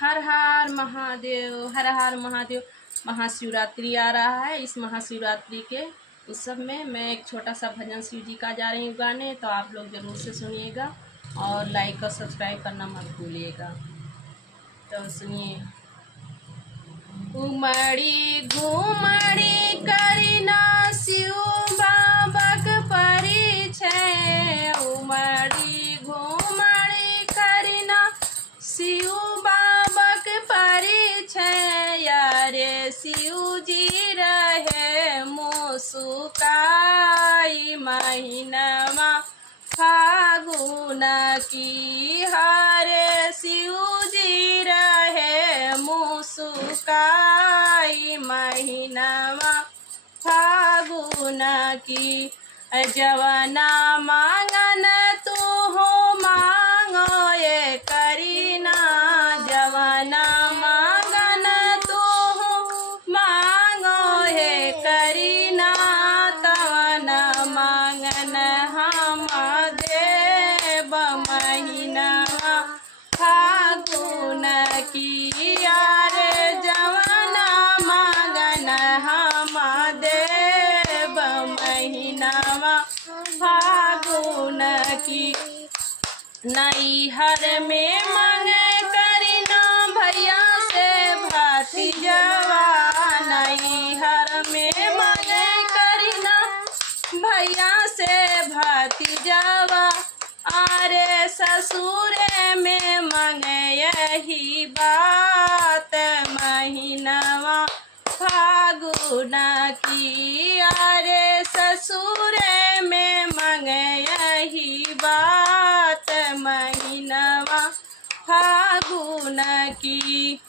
हर हर महादेव, हर हर महादेव। महाशिवरात्रि आ रहा है। इस महाशिवरात्रि के उत्सव में मैं एक छोटा सा भजन शिव जी का जा रही हूँ गाने, तो आप लोग ज़रूर से सुनिएगा और लाइक और सब्सक्राइब करना मत भूलिएगा। तो सुनिए। उमड़ी घुमड़ी करीना शिव बाबक परिचय, उमड़ी घुमड़ी करीना शिव बाबक परिचय, यारे शिव जी रहे मुस्काई महीनमा फागुन की, हरे शिव जी रहे मुस्काई महीनमा फागुन की, जवना मांगन तू हो मांगो ये करीना, जवना मांगन तू हो मांगो ये करीना, तवना मांगन हम देव महीना फागुन की, यारे जवना मांगन हम देव महीना फागुन की, नैहर में मांगे करीना भैया से भतीजवा, नैहर में मांगे करीना भैया से भतीजवा, अरे ससुरे में मांगे यही बात महीनवा फागुन की, अरे ससुरे में मांगे यही बात महीनवा फागुन की।